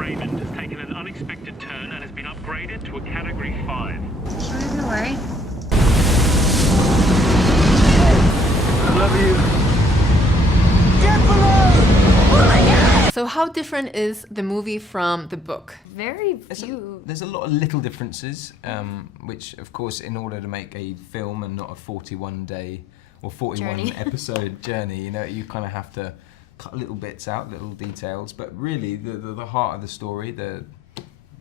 Raymond has taken an unexpected turn and has been upgraded to a Category 5. Don't worry. I love you. Get below! Oh my God! So how different is the movie from the book? Very few. There's a lot of little differences, which of course in order to make a film and not a 41-day or 41 episode journey, you know, you kind of have to cut little bits out, little details, but really the heart of the story,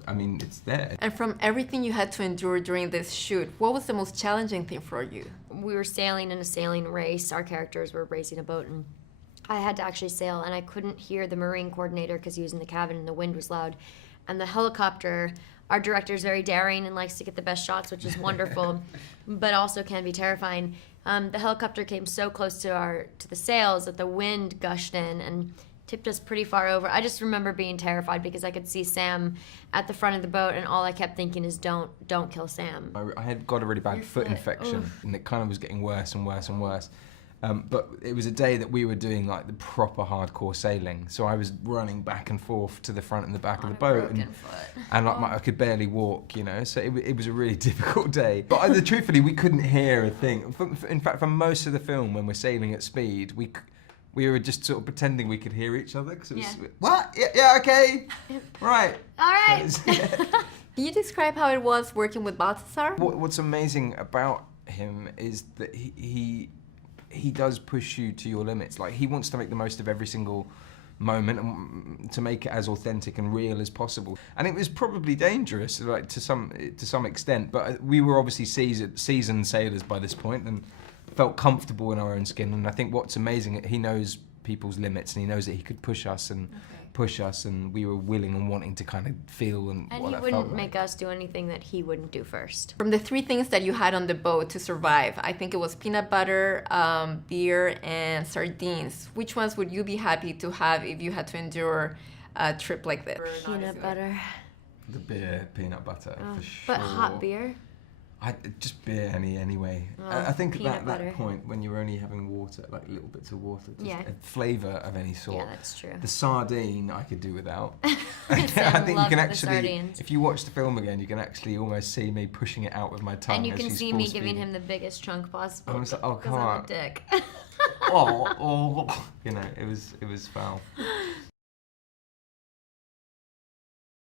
I mean, it's there. And from everything you had to endure during this shoot, what was the most challenging thing for you? We were sailing in a sailing race. Our characters were racing a boat, and I had to actually sail, and I couldn't hear the marine coordinator because he was in the cabin and the wind was loud. And the helicopter, our director is very daring and likes to get the best shots, which is wonderful, but also can be terrifying. The helicopter came so close to the sails that the wind gushed in and tipped us pretty far over. I just remember being terrified because I could see Sam at the front of the boat, and all I kept thinking is, don't kill Sam. I had got a really bad foot infection, and it kind of was getting worse and worse and worse. But it was a day that we were doing like the proper hardcore sailing, so I was running back and forth to the front and the back of the boat, and like I could barely walk, you know. So it was a really difficult day. But truthfully, we couldn't hear a thing. In fact, for most of the film, when we're sailing at speed, we were just sort of pretending we could hear each other because it was what? Yeah, okay, right. All right. So Can you describe how it was working with Balthasar? What's amazing about him is that he does push you to your limits. Like, he wants to make the most of every single moment and to make it as authentic and real as possible. And it was probably dangerous, like to some extent, but we were obviously seasoned sailors by this point and felt comfortable in our own skin. And I think what's amazing, he knows people's limits and he knows that he could push us and we were willing and wanting to kind of feel and he what that wouldn't felt make us do anything that he wouldn't do first. From the 3 things that you had on the boat to survive, I think it was peanut butter, beer, and sardines. Which ones would you be happy to have if you had to endure a trip like this? Peanut butter. The beer, peanut butter, for sure. But hot beer? Just beer anyway. Oh, I think at butter. that point when you're only having water, like little bits of water, just Yeah. a flavour of any sort. Yeah, that's true. The sardine I could do without. I think you loved can the actually, sardines. if you watch the film again, you can actually almost see me pushing it out with my tongue. And you as can she's see full me speed. giving him the biggest chunk possible. I was like, oh, because come I'm on. a dick. Oh, you know, it was foul.